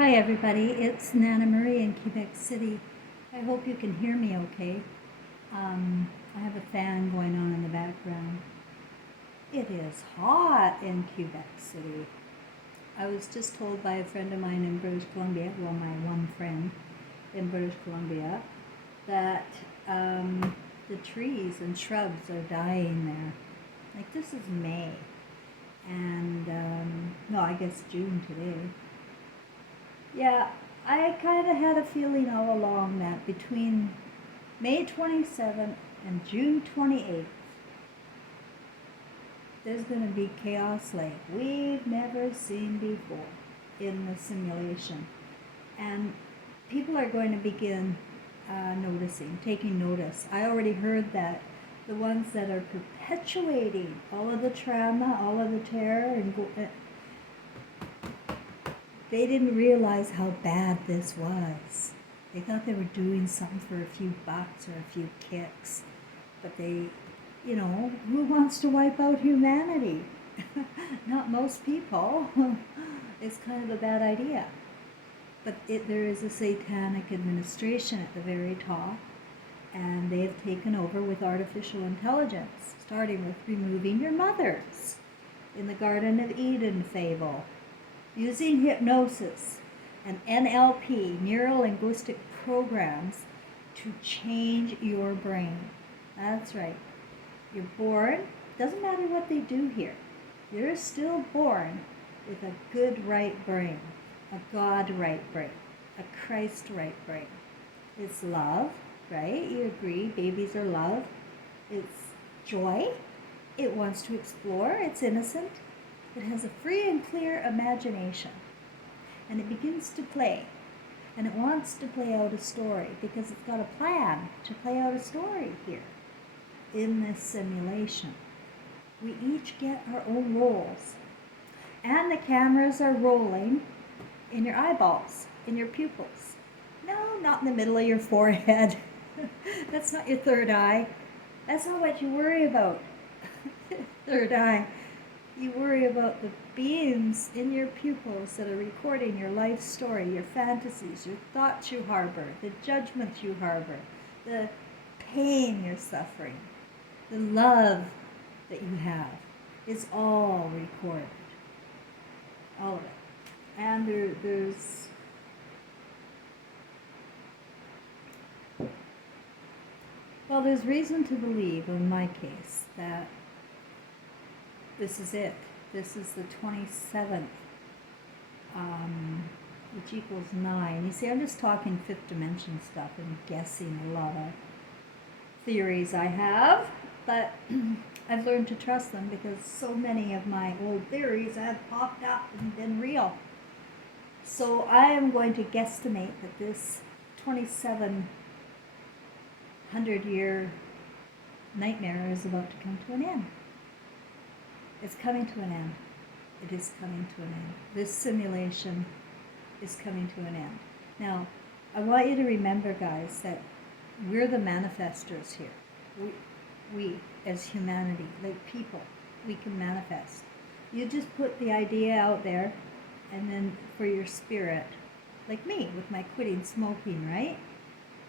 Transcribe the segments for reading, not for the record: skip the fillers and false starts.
Hi everybody, it's Nana Marie in Quebec City. I hope you can hear me okay. I have a fan going on in the background. It is hot in Quebec City. I was just told by a friend of mine in British Columbia, well, my one friend in British Columbia, that the trees and shrubs are dying there. Like, this is May, and no, I guess June today. Yeah, I kind of had a feeling all along that between May 27th and June 28th, there's going to be chaos like we've never seen before in the simulation. And people are going to begin noticing, taking notice. I already heard that the ones that are perpetuating all of the trauma, all of the terror, and they didn't realize how bad this was. They thought they were doing something for a few bucks or a few kicks. But who wants to wipe out humanity? Not most people. It's kind of a bad idea. But there is a satanic administration at the very top, and they have taken over with artificial intelligence, starting with removing your mothers in the Garden of Eden fable. Using hypnosis and NLP, neuro-linguistic programs, to change your brain. That's right. You're born, doesn't matter what they do here, you're still born with a good right brain, a God right brain, a Christ right brain. It's love, right? You agree, babies are love. It's joy. It wants to explore. It's innocent. It has a free and clear imagination, and it begins to play, and it wants to play out a story because it's got a plan to play out a story here in this simulation. We each get our own roles, and the cameras are rolling in your eyeballs, in your pupils. No, not in the middle of your forehead. That's not your third eye. That's not what you worry about. Third eye. You worry about the beings in your pupils that are recording your life story, your fantasies, your thoughts you harbor, the judgments you harbor, the pain you're suffering, the love that you have. It's all recorded. All of it. And there's reason to believe, in my case, that this is it. This is the 27th, which equals 9. You see, I'm just talking fifth dimension stuff and guessing a lot of theories I have, but I've learned to trust them because so many of my old theories have popped up and been real. So I am going to guesstimate that this 2,700-year nightmare is about to come to an end. It's coming to an end. It is coming to an end. This simulation is coming to an end. Now, I want you to remember, guys, that we're the manifestors here. We as humanity, like people, we can manifest. You just put the idea out there, and then for your spirit, like me with my quitting smoking, right?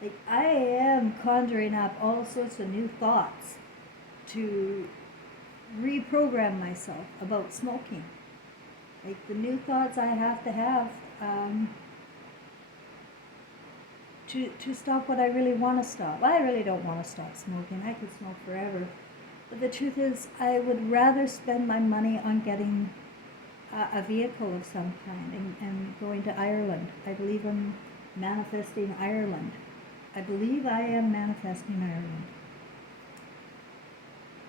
Like, I am conjuring up all sorts of new thoughts to reprogram myself about smoking. Like, the new thoughts I have to stop what I really want to stop. I really don't want to stop smoking. I could smoke forever. But the truth is, I would rather spend my money on getting a vehicle of some kind and going to Ireland. I believe I'm manifesting Ireland. I believe I am manifesting Ireland.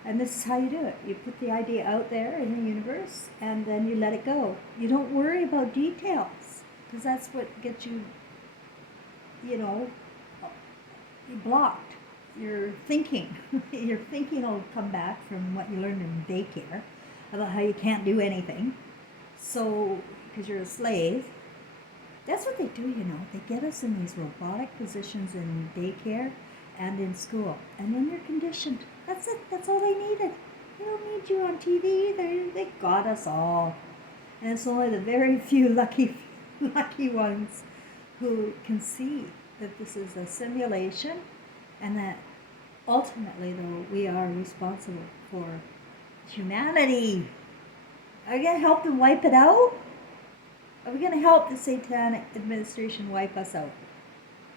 And this is how you do it. You put the idea out there in the universe, and then you let it go. You don't worry about details, because that's what gets you, you're blocked. Your thinking. Your thinking will come back from what you learned in daycare about how you can't do anything. So, because you're a slave. That's what they do, They get us in these robotic positions in daycare and in school. And then you're conditioned. That's it. That's all they needed. They don't need you on TV. They got us all. And it's only the very few lucky lucky ones who can see that this is a simulation and that ultimately, though, we are responsible for humanity. Are we going to help them wipe it out? Are we going to help the Satanic administration wipe us out?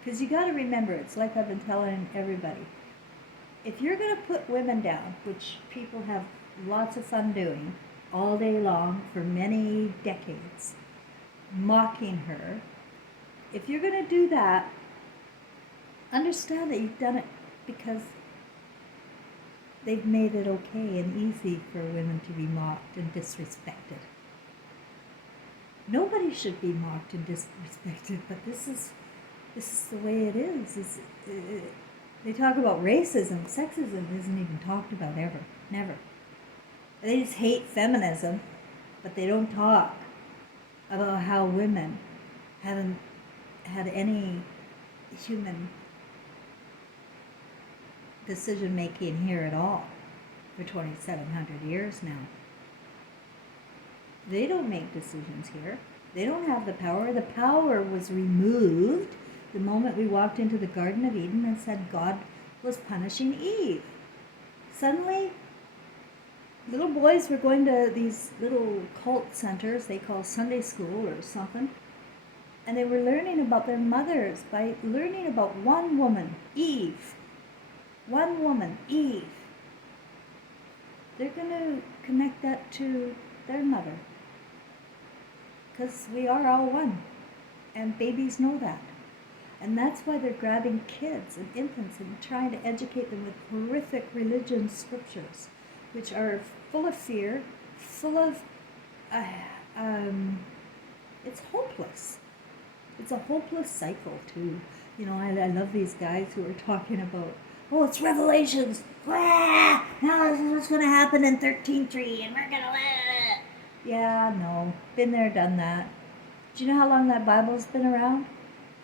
Because you got to remember, it's like I've been telling everybody. If you're going to put women down, which people have lots of fun doing all day long for many decades, mocking her, if you're going to do that, understand that you've done it because they've made it okay and easy for women to be mocked and disrespected. Nobody should be mocked and disrespected, but this is the way it is. They talk about racism. Sexism isn't even talked about ever. Never. They just hate feminism, but they don't talk about how women haven't had any human decision making here at all for 2,700 years now. They don't make decisions here. They don't have the power. The power was removed the moment we walked into the Garden of Eden and said God was punishing Eve. Suddenly, little boys were going to these little cult centers they call Sunday school or something, and they were learning about their mothers by learning about one woman, Eve. One woman, Eve. They're going to connect that to their mother. Because we are all one. And babies know that. And that's why they're grabbing kids and infants and trying to educate them with horrific religion scriptures, which are full of fear, full of, it's hopeless. It's a hopeless cycle too. You know, I love these guys who are talking about, oh, it's Revelations. Now this is what's going to happen in 13:3 and we're going to live. Yeah, no. Been there, done that. Do you know how long that Bible's been around?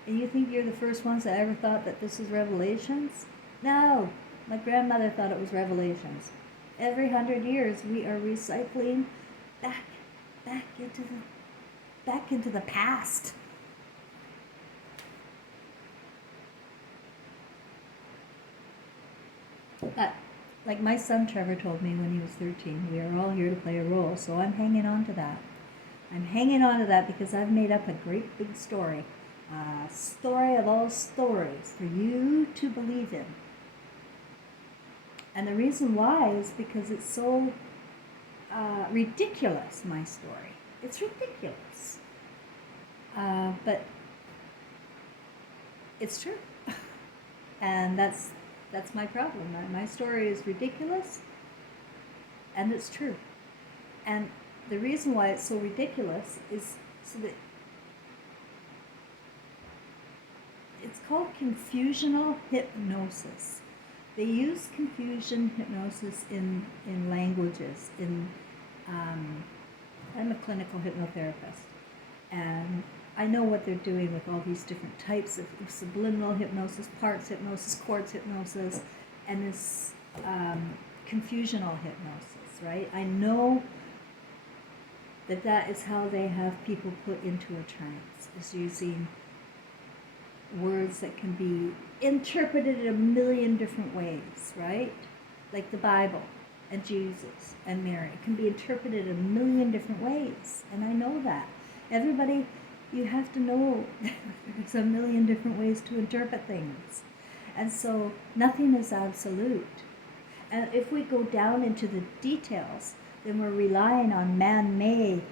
And you think you're the first ones that ever thought that this is Revelations? No. My grandmother thought it was Revelations. Every 100 years we are recycling back into the past. Like my son Trevor told me when he was 13, we are all here to play a role, so I'm hanging on to that. I'm hanging on to that because I've made up a great big story. A story of all stories for you to believe in. And the reason why is because it's so ridiculous, my story. It's ridiculous. But it's true. And that's my problem. My story is ridiculous, and it's true. And the reason why it's so ridiculous is so that it's called confusional hypnosis. They use confusion hypnosis in languages. I'm a clinical hypnotherapist, and I know what they're doing with all these different types of subliminal hypnosis, parts hypnosis, quartz hypnosis, and this confusional hypnosis, right? I know that is how they have people put into a trance, is using words that can be interpreted in a million different ways, right? Like the Bible and Jesus and Mary. It can be interpreted in a million different ways, and I know that. Everybody, you have to know there's a million different ways to interpret things. And so nothing is absolute. And if we go down into the details, then we're relying on man-made,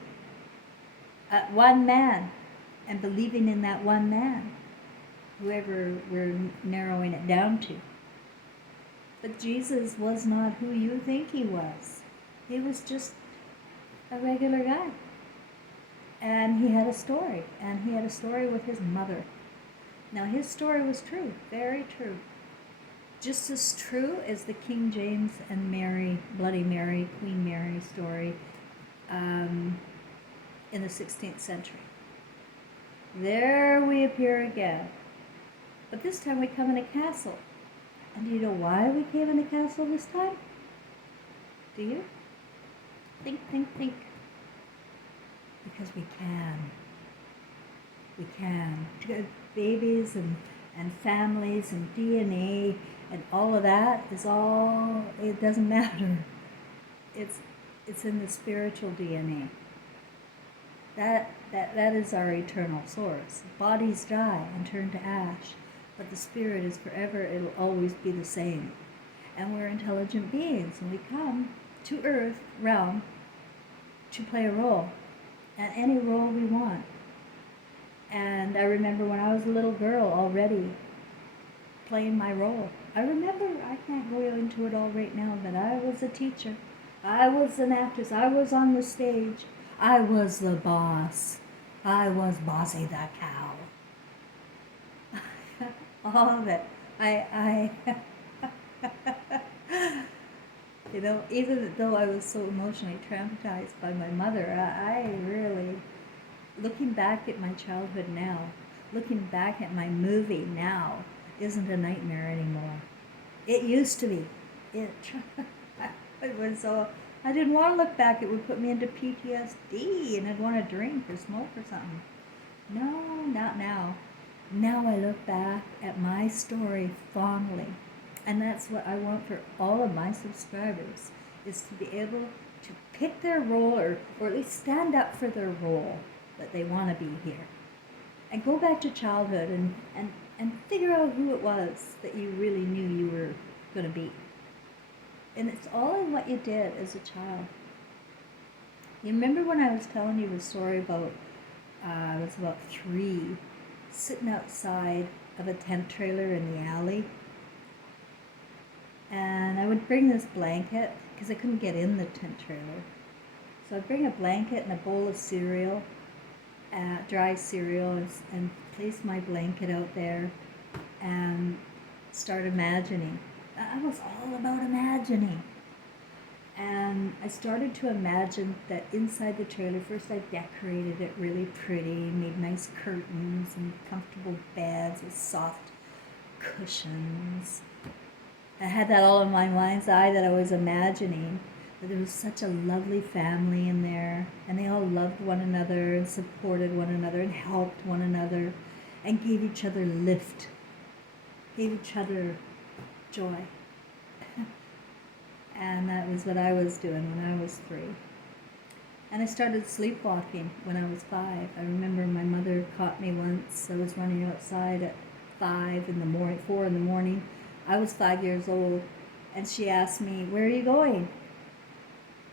one man, and believing in that one man, whoever we're narrowing it down to. But Jesus was not who you think he was. He was just a regular guy. And he had a story, and he had a story with his mother. Now his story was true, very true. Just as true as the King James and Mary, Bloody Mary, Queen Mary story in the 16th century. There we appear again. But this time we come in a castle. And do you know why we came in a castle this time? Do you? Think. Because we can. We can. Babies and families and DNA and all of that is all, it doesn't matter. It's in the spiritual DNA. That is our eternal source. Bodies die and turn to ash, but the spirit is forever, it'll always be the same. And we're intelligent beings, and we come to Earth realm to play a role, and any role we want. And I remember when I was a little girl already playing my role. I remember, I can't go into it all right now, but I was a teacher. I was an actress. I was on the stage. I was the boss. I was Bossy the cow. All of it. I you know, even though I was so emotionally traumatized by my mother, I really, looking back at my childhood now, looking back at my movie now, isn't a nightmare anymore. It used to be. It was so, I didn't want to look back. It would put me into PTSD, and I'd want to drink or smoke or something. No, not now. Now I look back at my story fondly. And that's what I want for all of my subscribers, is to be able to pick their role, or at least stand up for their role that they want to be here. And go back to childhood and figure out who it was that you really knew you were going to be. And it's all in what you did as a child. You remember when I was telling you the story about, I was about 3, sitting outside of a tent trailer in the alley? And I would bring this blanket, because I couldn't get in the tent trailer. So I'd bring a blanket and a bowl of cereal, dry cereal, and place my blanket out there and start imagining. I was all about imagining. And I started to imagine that inside the trailer, first I decorated it really pretty, made nice curtains and comfortable beds with soft cushions. I had that all in my mind's eye, that I was imagining that there was such a lovely family in there, and they all loved one another and supported one another and helped one another and gave each other lift, gave each other joy. And that was what I was doing when I was 3. And I started sleepwalking when I was 5. I remember my mother caught me once. I was running outside at 5 in the morning, 4 in the morning. I was 5 years old, and she asked me, "Where are you going?"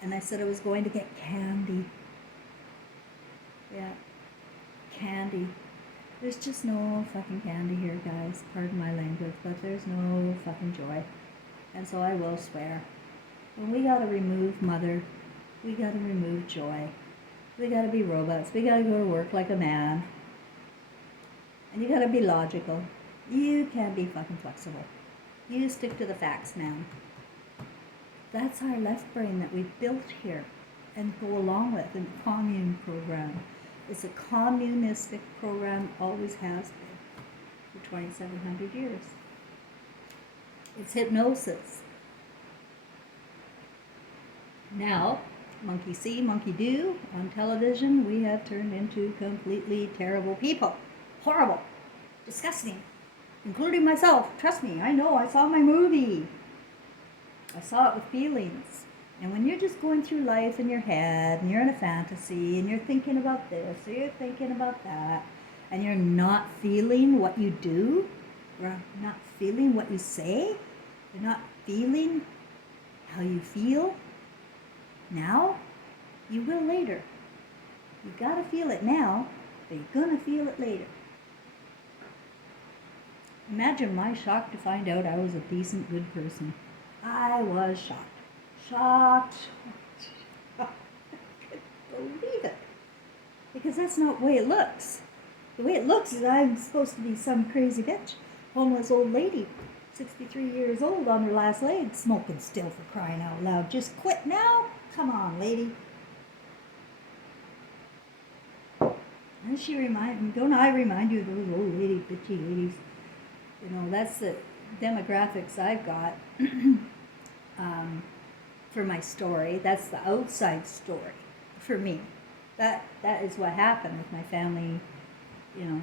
And I said I was going to get candy. Yeah, candy. There's just no fucking candy here, guys. Pardon my language, but there's no fucking joy. And so I will swear. When we gotta remove mother, we gotta remove joy. We gotta be robots. We gotta go to work like a man. And you gotta be logical. You can't be fucking flexible. You stick to the facts, man. That's our left brain that we built here and go along with in the commune program. It's a communistic program, always has been for 2,700 years. It's hypnosis. Now, monkey see, monkey do, on television, we have turned into completely terrible people. Horrible. Disgusting. Including myself. Trust me, I know, I saw my movie. I saw it with feelings. And when you're just going through life in your head, and you're in a fantasy, and you're thinking about this, or you're thinking about that, and you're not feeling what you do, or not feeling what you say, you're not feeling how you feel now, you will later. You gotta feel it now, but you're gonna feel it later. Imagine my shock to find out I was a decent, good person. I was shocked. Shocked. I couldn't believe it. Because that's not the way it looks. The way it looks is I'm supposed to be some crazy bitch. Homeless old lady, 63 years old, on her last leg, smoking still, for crying out loud. Just quit now? Come on, lady. And she reminded me, don't I remind you of those old lady, bitchy ladies? You know, that's the demographics I've got for my story. That's the outside story for me. That is what happened with my family you know,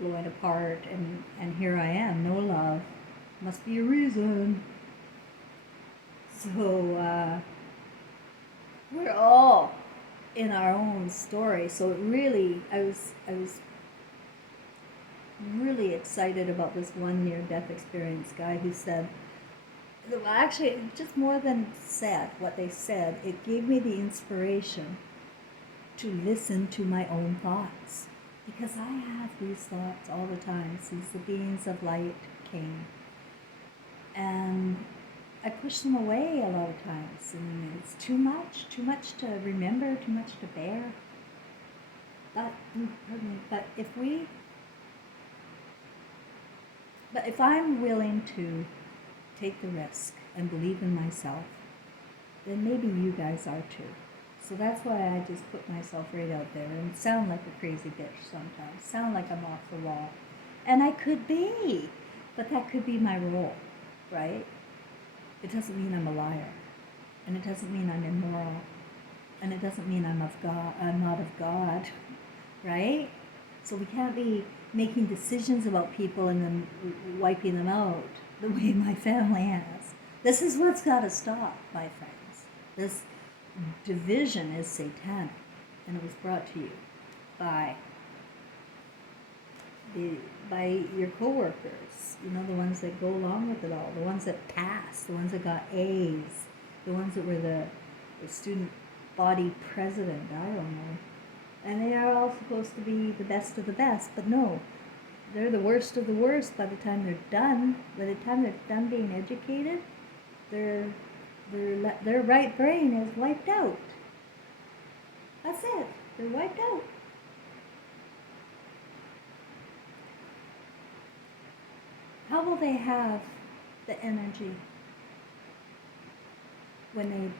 blowing apart, and here I am, no love. Must be a reason. So we're all in our own story. So it really, I was really excited about this one near death experience guy who said, well, actually, just more than said what they said, it gave me the inspiration to listen to my own thoughts. Because I have these thoughts all the time since the beings of light came. And I push them away a lot of times. And it's too much to remember, too much to bear. But, pardon me, but if I'm willing to take the risk and believe in myself, then maybe you guys are too. So that's why I just put myself right out there and sound like a crazy bitch sometimes, sound like I'm off the wall. And I could be, but that could be my role, right? It doesn't mean I'm a liar, and it doesn't mean I'm immoral, and it doesn't mean I'm not of God, right? So we can't be making decisions about people and then wiping them out the way my family has. This is what's got to stop, my friends. This division is satanic, and it was brought to you by your coworkers, you know, the ones that go along with it all, the ones that passed, the ones that got A's, the ones that were the student body president, I don't know. And they are all supposed to be the best of the best, but no, they're the worst of the worst by the time they're done. By the time they're done being educated, their right brain is wiped out. That's it. They're wiped out. How will they have the energy when they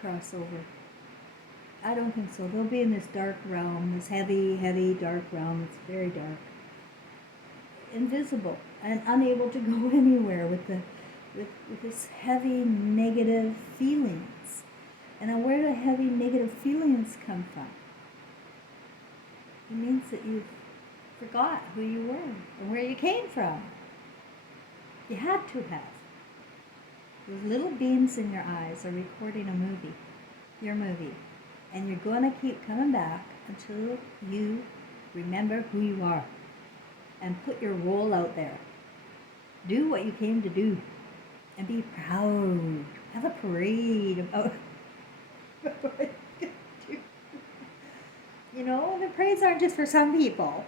cross over? I don't think so. They'll be in this dark realm, this heavy, heavy, dark realm. It's very dark. Invisible and unable to go anywhere with this heavy negative feelings. And now where do heavy negative feelings come from? It means that you forgot who you were and where you came from. You had to have. Those little beams in your eyes are recording a movie, your movie. And you're going to keep coming back until you remember who you are. And put your role out there. Do what you came to do. And be proud. Have a parade about what you do. You know, the parades aren't just for some people.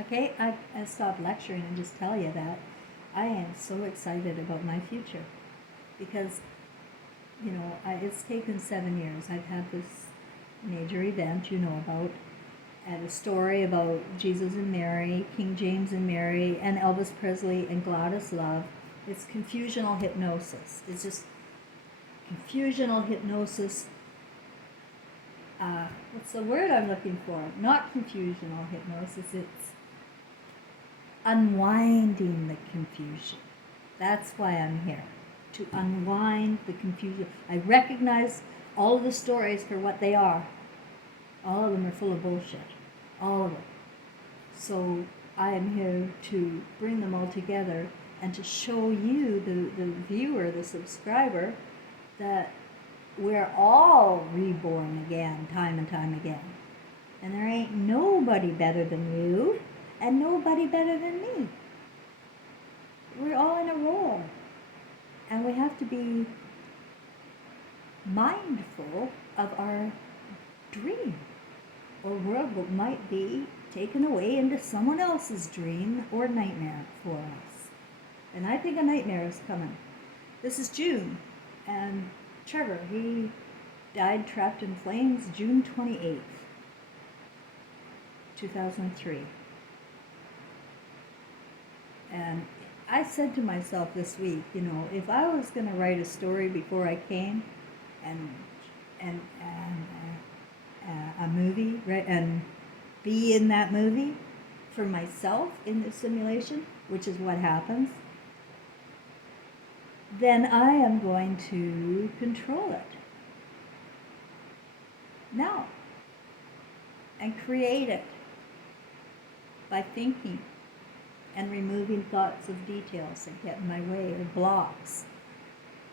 Okay, I stopped lecturing and just tell you that I am so excited about my future. Because, you know, it's taken 7 years. I've had this major event you know about, and a story about Jesus and Mary, King James and Mary, and Elvis Presley and Gladys Love. It's confusional hypnosis. It's just confusional hypnosis. What's the word I'm looking for? Not confusional hypnosis. It's unwinding the confusion. That's why I'm here. To unwind the confusion. I recognize all of the stories for what they are. All of them are full of bullshit. All of them. So I am here to bring them all together and to show you, the viewer, the subscriber, that we're all reborn again, time and time again. And there ain't nobody better than you and nobody better than me. We're all in a role. And we have to be mindful of our dream or world that might be taken away into someone else's dream or nightmare for us. And I think a nightmare is coming. This is June, and Trevor, he died trapped in flames June 28th, 2003. And I said to myself this week, you know, if I was going to write a story before I came, and a movie, right, and be in that movie for myself in the simulation, which is what happens, then I am going to control it. Now, I create it by thinking and removing thoughts of details that get in my way or blocks.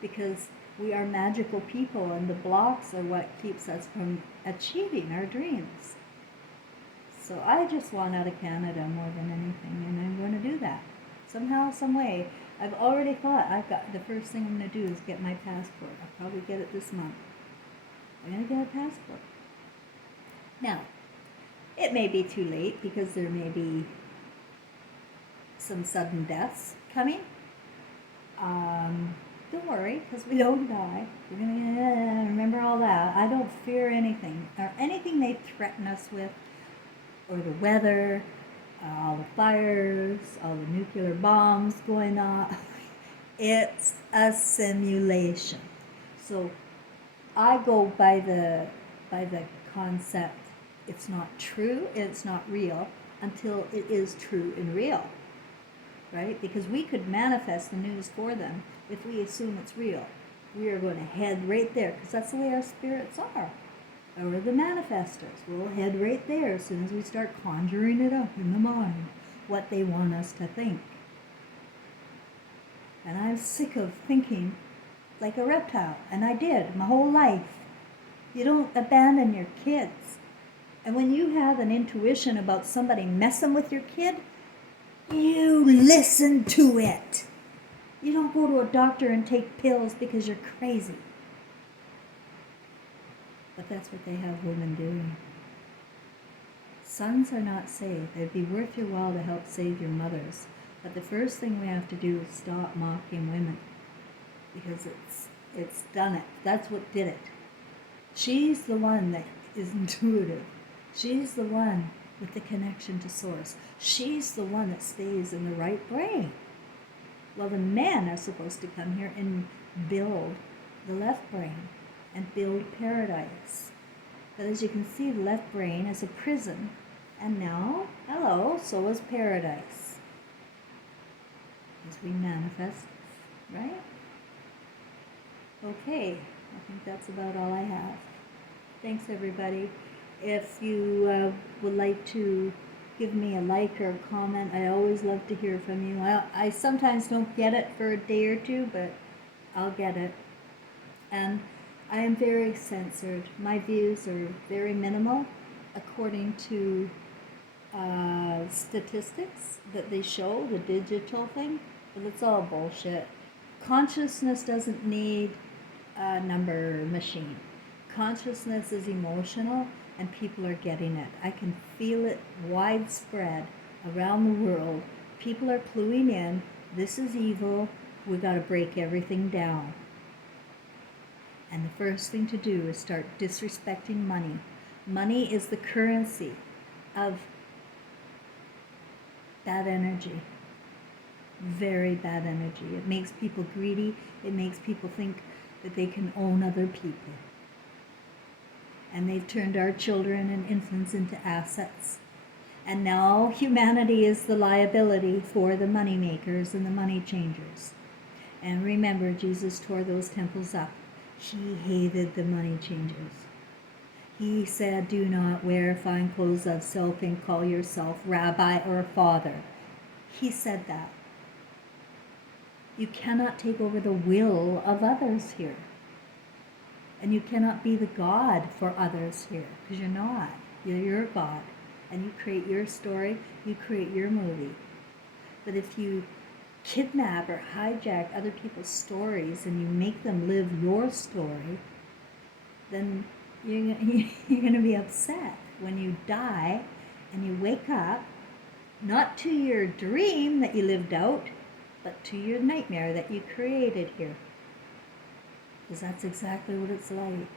Because we are magical people, and the blocks are what keeps us from achieving our dreams. So I just want out of Canada more than anything, and I'm going to do that. Somehow, some way. I've already thought the first thing I'm going to do is get my passport. I'll probably get it this month. I'm going to get a passport. Now, it may be too late because there may be some sudden deaths coming. Don't worry, because we don't die. We're going to remember all that. I don't fear anything, or anything they threaten us with, or the weather, all the fires, all the nuclear bombs going off. It's a simulation. So I go by the concept, it's not true, it's not real, until it is true and real. Right? Because we could manifest the news for them if we assume it's real. We are going to head right there, because that's the way our spirits are. Or the manifestors. We'll head right there as soon as we start conjuring it up in the mind, what they want us to think. And I'm sick of thinking like a reptile, and I did my whole life. You don't abandon your kids. And when you have an intuition about somebody messing with your kid, you listen to it. You don't go to a doctor and take pills because you're crazy. But that's what they have women doing. Sons are not saved. It'd be worth your while to help save your mothers. But the first thing we have to do is stop mocking women. Because it's done it. That's what did it. She's the one that is intuitive. She's the one with the connection to source. She's the one that stays in the right brain. Well, the men are supposed to come here and build the left brain and build paradise. But as you can see, the left brain is a prison. And now, hello, so is paradise. As we manifest, right? Okay, I think that's about all I have. Thanks, everybody. If you would like to give me a like or a comment, I always love to hear from you. I sometimes don't get it for a day or two, but I'll get it. And I am very censored. My views are very minimal according to statistics that they show, the digital thing, but it's all bullshit. Consciousness doesn't need a number machine. Consciousness is emotional, and people are getting it. I can feel it widespread around the world. People are cluing in. This is evil. We got to break everything down. And the first thing to do is start disrespecting money. Money is the currency of bad energy. Very bad energy. It makes people greedy. It makes people think that they can own other people. And they've turned our children and infants into assets. And now humanity is the liability for the money makers and the money changers. And remember, Jesus tore those temples up. He hated the money changers. He said, do not wear fine clothes of silk and call yourself rabbi or father. He said that. You cannot take over the will of others here. And you cannot be the God for others here, because you're not. You're your God. And you create your story, you create your movie. But if you kidnap or hijack other people's stories and you make them live your story, then you're going to be upset when you die and you wake up, not to your dream that you lived out, but to your nightmare that you created here. Because that's exactly what it's like.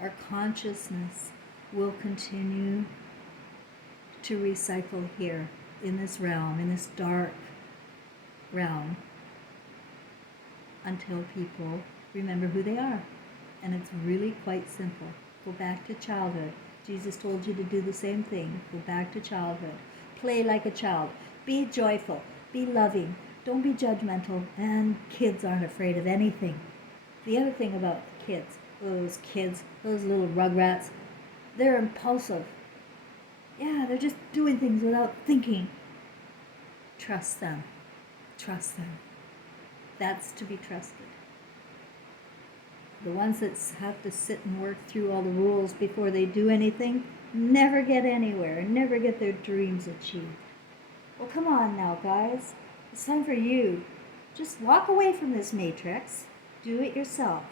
Our consciousness will continue to recycle here in this realm, in this dark realm, until people remember who they are. And it's really quite simple. Go back to childhood. Jesus told you to do the same thing. Go back to childhood. Play like a child. Be joyful. Be loving. Don't be judgmental. And kids aren't afraid of anything. The other thing about kids, those little rugrats, they're impulsive. Yeah, they're just doing things without thinking. Trust them. Trust them. That's to be trusted. The ones that have to sit and work through all the rules before they do anything never get anywhere, never get their dreams achieved. Well, come on now, guys. It's time for you. Just walk away from this matrix. Do it yourself.